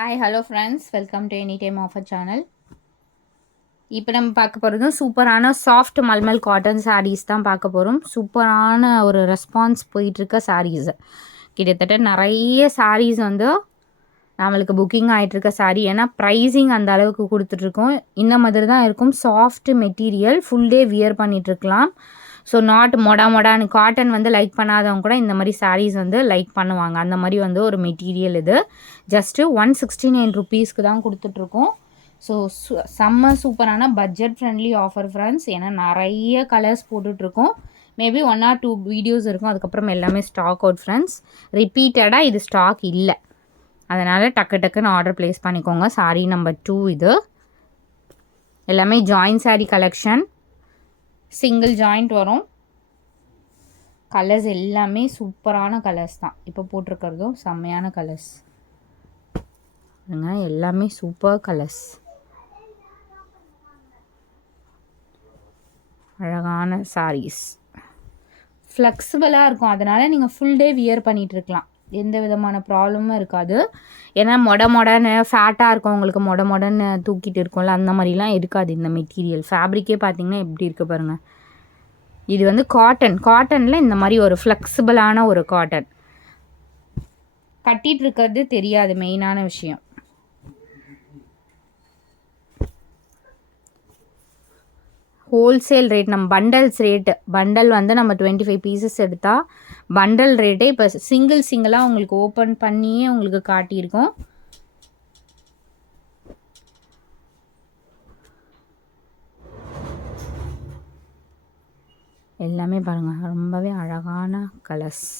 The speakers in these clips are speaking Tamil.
Hi hello friends, welcome to any time offer channel. இப்போ நம்ம பார்க்க போகிறதும் சூப்பரான சாஃப்ட் மல்மல் காட்டன் சாரீஸ் தான் பார்க்க போகிறோம். சூப்பரான ஒரு ரெஸ்பான்ஸ் போயிட்டுருக்க சாரீஸ். கிட்டத்தட்ட நிறைய சாரீஸ் வந்து நம்மளுக்கு புக்கிங் ஆகிட்டுருக்க சாரீ. ஏன்னா ப்ரைஸிங் அந்த அளவுக்கு கொடுத்துட்ருக்கோம். இந்த மாதிரி தான் இருக்கும். Soft material, full day wear பண்ணிகிட்ருக்கலாம். ஸோ நாட் மொடான்னு காட்டன் வந்து லைக் பண்ணாதவங்க கூட இந்த மாதிரி சாரீஸ் வந்து லைக் பண்ணுவாங்க. அந்த மாதிரி வந்து ஒரு மெட்டீரியல் இது. ஜஸ்ட்டு 169 ருபீஸ்க்கு தான் கொடுத்துட்ருக்கோம். ஸோ செம்ம சூப்பரான பட்ஜெட் ஃப்ரெண்ட்லி ஆஃபர் ஃப்ரெண்ட்ஸ். ஏன்னா நிறைய கலர்ஸ் போட்டுட்ருக்கோம். மேபி 1 or 2 வீடியோஸ் இருக்கும். அதுக்கப்புறம் எல்லாமே ஸ்டாக் அவுட் ஃப்ரெண்ட்ஸ். ரிப்பீட்டடாக இது ஸ்டாக் இல்லை. அதனால் டக்குன்னு ஆர்டர் ப்ளேஸ் பண்ணிக்கோங்க. சாரீ நம்பர் 2 இது. எல்லாமே join sari collection. Single joint வரும். கலர்ஸ் எல்லாமே சூப்பரான கலர்ஸ் தான். இப்போ போட்டிருக்கிறதும் செம்மையான கலர்ஸ். எல்லாமே சூப்பர் கலர்ஸ். அழகான சாரீஸ். ஃப்ளெக்சிபிளாக இருக்கும். அதனால் நீங்கள் ஃபுல் டே வியர் பண்ணிகிட்ருக்கலாம். எந்த விதமான ப்ராப்ளமும் இருக்காது. ஏன்னா மொடன்னு ஃபேட்டாக இருக்கும், உங்களுக்கு மொடன்னு தூக்கிட்டு இருக்கும்ல, அந்த மாதிரிலாம் இருக்காது. இந்த மெட்டீரியல் ஃபேப்ரிக்கே பார்த்திங்கன்னா எப்படி இருக்குது பாருங்கள். இது வந்து காட்டனில் இந்த மாதிரி ஒரு ஃப்ளெக்சிபிளான ஒரு காட்டன். கட்டிகிட்டு இருக்கிறது தெரியாது, மெயினான விஷயம். ஹோல்சேல் ரேட் நம்ம பண்டல் வந்து நம்ம 25 பீசஸ் எடுத்தால் பண்டல் ரேட்டே இப்போ சிங்கிளாக உங்களுக்கு ஓப்பன் பண்ணியே உங்களுக்கு காட்டியிருக்கோம். எல்லாமே பாருங்கள், ரொம்பவே அழகான கலர்ஸ்.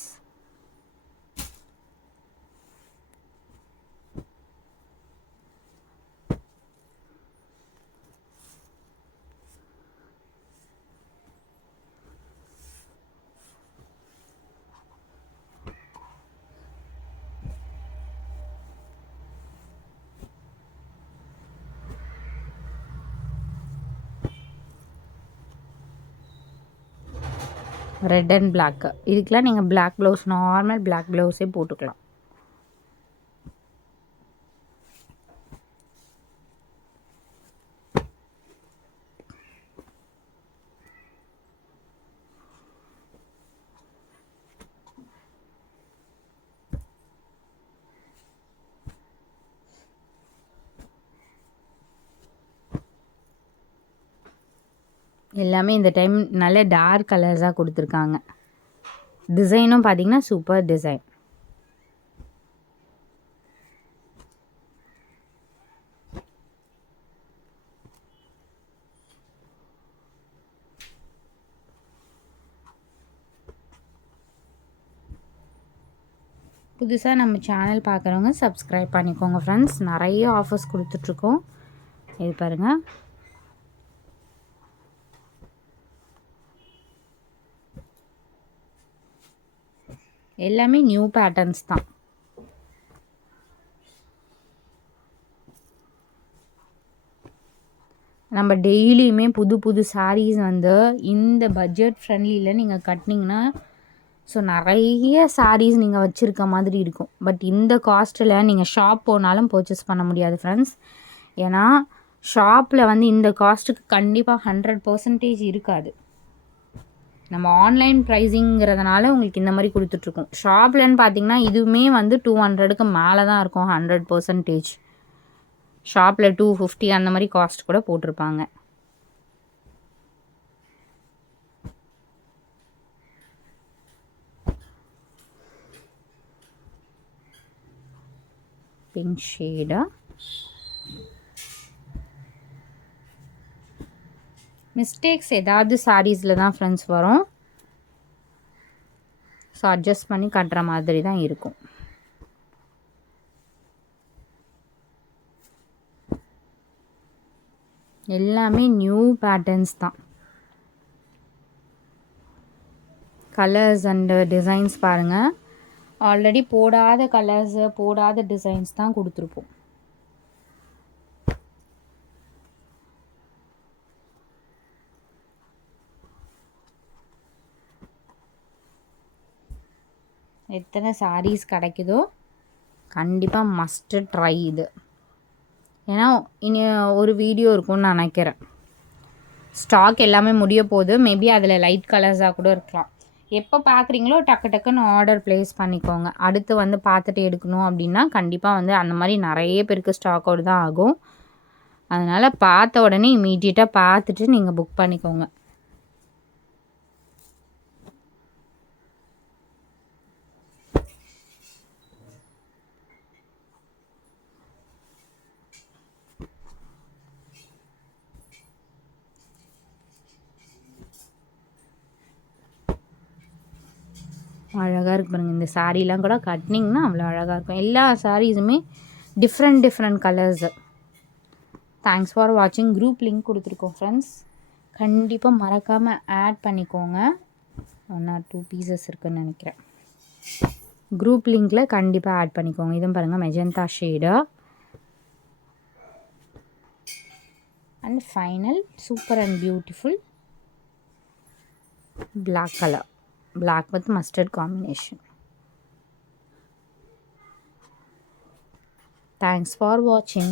Red and black. இதுக்கெலாம் நீங்கள் பிளாக் ப்ளவுஸ், நார்மல் பிளாக் ப்ளவுஸே போட்டுக்கலாம். எல்லாமே இந்த டைம் நல்ல டார்க் கலர்ஸாக கொடுத்துருக்காங்க. டிசைனும் பார்த்திங்கன்னா சூப்பர் டிசைன். புதுசாக நம்ம சேனல் பார்க்குறவங்க சப்ஸ்கிரைப் பண்ணிக்கோங்க ஃப்ரெண்ட்ஸ். நிறைய ஆஃபர்ஸ் கொடுத்துட்ருக்கோம். இது பாருங்கள், எல்லாமே நியூ பேட்டர்ன்ஸ் தான். நம்ம டெய்லியுமே புது சாரீஸ் வந்து இந்த பட்ஜெட் ஃப்ரெண்ட்லியில் நீங்கள் கட்டினீங்கன்னா ஸோ நிறைய சாரீஸ் நீங்கள் வச்சுருக்க மாதிரி இருக்கும். பட் இந்த காஸ்ட்டில் நீங்கள் ஷாப் போனாலும் பர்ச்சேஸ் பண்ண முடியாது ஃப்ரெண்ட்ஸ். ஏன்னா ஷாப்பில் வந்து இந்த காஸ்ட்டுக்கு கண்டிப்பாக 100% இருக்காது. நம்ம ஆன்லைன் ப்ரைஸிங்கிறதுனால உங்களுக்கு இந்த மாதிரி கொடுத்துட்ருக்கோம். ஷாப்லன்னு பார்த்தீங்கன்னா இதுவுமே வந்து 200க்கு மேலே தான் இருக்கும் 100%. ஷாப்பில் 250 அந்த மாதிரி காஸ்ட் கூட போட்டிருப்பாங்க. பிங்க் ஷேடா. மிஸ்டேக்ஸ் ஏதாவது சாரீஸில் தான் ஃப்ரெண்ட்ஸ் வரும். ஸோ அட்ஜஸ்ட் பண்ணி கட்டுற மாதிரி தான் இருக்கும். எல்லாமே நியூ பேட்டர்ன்ஸ் தான். கலர்ஸ் அண்டு டிசைன்ஸ் பாருங்கள். ஆல்ரெடி போடாத கலர்ஸு, போடாத டிசைன்ஸ் தான் கொடுத்துருப்போம். எத்தனை சாரீஸ் கிடைக்குதோ கண்டிப்பாக மஸ்ட்டு ட்ரை இது. ஏன்னா இனி ஒரு வீடியோ இருக்கும்னு நினைக்கிறேன். ஸ்டாக் எல்லாமே முடிய போகுது. மேபி அதில் லைட் கலர்ஸாக கூட இருக்கலாம். எப்போ பார்க்குறீங்களோ டக்கு டக்குன்னு ஆர்டர் ப்ளேஸ் பண்ணிக்கோங்க. அடுத்து வந்து பார்த்துட்டு எடுக்கணும் அப்படின்னா கண்டிப்பாக வந்து அந்த மாதிரி நிறைய பேருக்கு ஸ்டாக் அவுட் தான் ஆகும். அதனால் பார்த்த உடனே இமீடியட்டாக பார்த்துட்டு நீங்கள் புக் பண்ணிக்கோங்க. அழகாக இருக்கு பாருங்கள். இந்த சாரீலாம் கூட கட்டினிங்கன்னா அவ்வளோ அழகாக இருக்கும். எல்லா சாரீஸுமே டிஃப்ரெண்ட் கலர்ஸு. தேங்க்ஸ் ஃபார் வாட்சிங். குரூப் லிங்க் கொடுத்துருக்கோம் ஃப்ரெண்ட்ஸ். கண்டிப்பாக மறக்காமல் ஆட் பண்ணிக்கோங்க. 1 or 2 பீசஸ் இருக்குதுன்னு நினைக்கிறேன். குரூப் லிங்க்கில் கண்டிப்பாக ஆட் பண்ணிக்கோங்க. இதுவும் பாருங்கள் magenta shade and final super and beautiful black color, black with mustard combination. Thanks for watching.